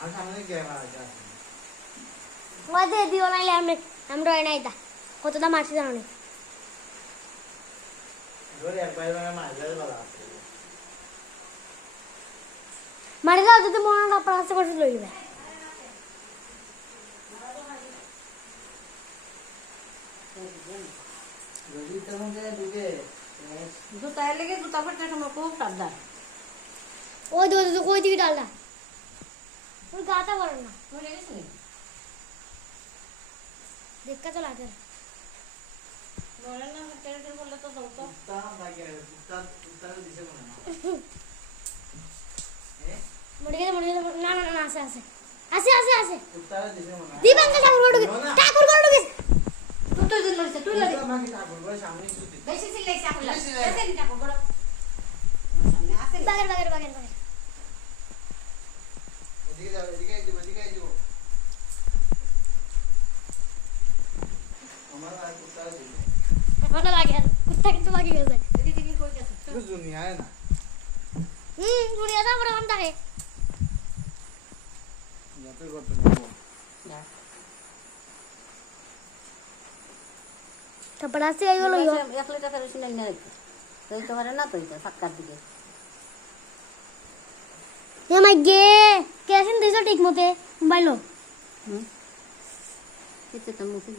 আর সামনে গেম আছে ওদের দিও নাইলে আমরা নাই তা কতটা মারছি জানো না ধরে একবার মারলে ভালো আছে মারি দাও যদি মনে না পারাছে করে লইবে যদি তেমন জায়গায় ঢুকে জুতা লেগে জুতা ফাটতে সময় খুব সাবধান ওই দো কই দিকে ডালটা ওই গাটা বড় না চলে গেছে দেখা তো লাগে বলেন না টেনশন করলে তো যাও তো কুত্তা লাগে কুত্তা দিছে মনে না মরে গেছে না না না আছে আছে কুত্তা দিছে মনে না দিবাঙ্গল ঠাকুর করে ঢুকে তুই দিন লইছে তুই লাগে আমাকে ঠাকুর করে সামনে সুতি বেশি সিলেক্ট আপলা এসে নি ঠাকুর বড় সামনে আছে বাগের এদিকে যাও এদিকে যাও আমার আর কুত্তা দিছে ভালো লাগে কুত্তা কিন্তু লাগি গেছে দেখি কই গেছে তো দুনিয়া है ना দুনিয়া দা বড় আমটা হে যাতে করতে দেবো না कपड़ा से आई बोलो यो 1 লিটার কেরোসিন এনে রাখো তাই তো পারে না তো এটা সাক্কার দিকে ये मैं गे कैसे दिसो ठीक मते मोबाइल कितने तम मुझे